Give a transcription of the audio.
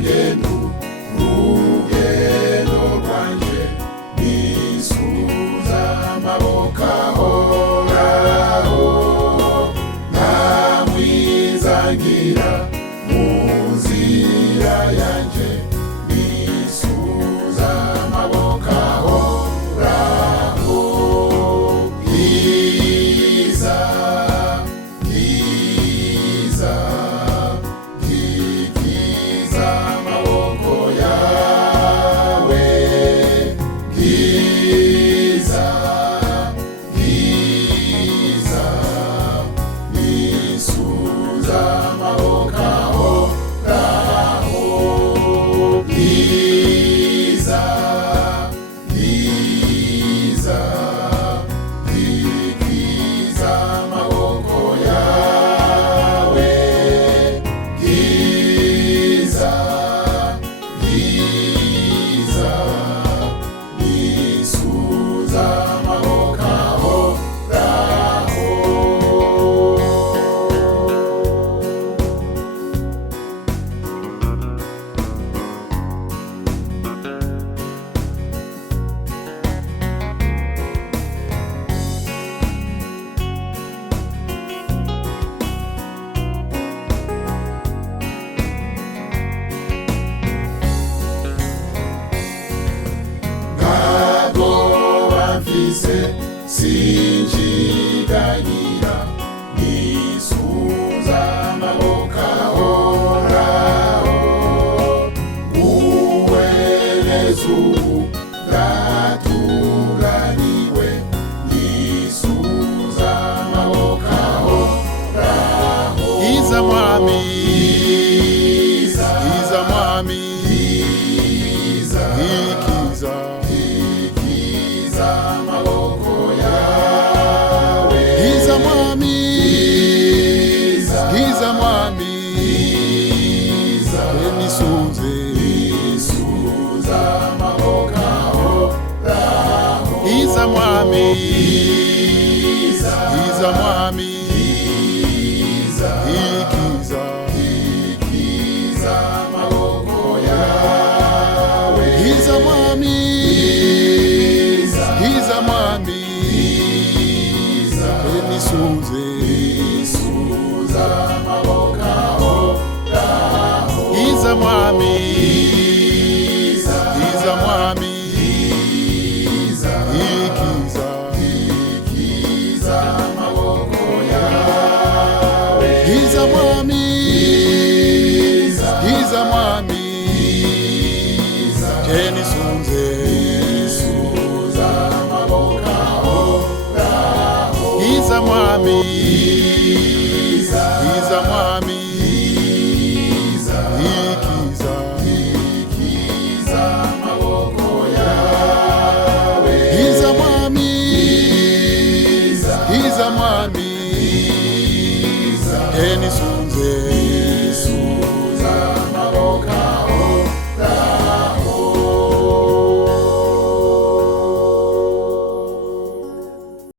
ngendo rugendo rwanje nisuza amaboko ahoraho namwizangira mu nzira yanje nisuza amaboko ahoraho bwiza bwiza bwiza amaboko yawe bwiza bwiza nisuza amaboko ahoraho bwiza bwiza bwiza amaboko yawe bwiza bwiza nisuza amaboko ahoraho. Sinjiganyira nisuza amaboko ahoraho uweleza ubu bwatuganiwe nisuza amaboko ahoraho Iza mwami Iza mwami Iza Ikiza Ikiza amaboko yawe Iza mwami Iza mwami Iza Nisuze nisuza amaboko ahoraho Iza mwami Iza mwami Iza Ikiza Ikiza amaboko yawe Iza mwami Iza mwami Nisuze nisuza amaboko ahoraho Iza mwami Iza mwami Iza Ikiza Ikiza amaboko yawe Iza mwami Iza mwami Nisuze nisuza amaboko ahoraho Iza mwami Iza mwami Iza Ikiza Ikiza amaboko yawe Iza mwami Iza Iza mwami Iza Nisuze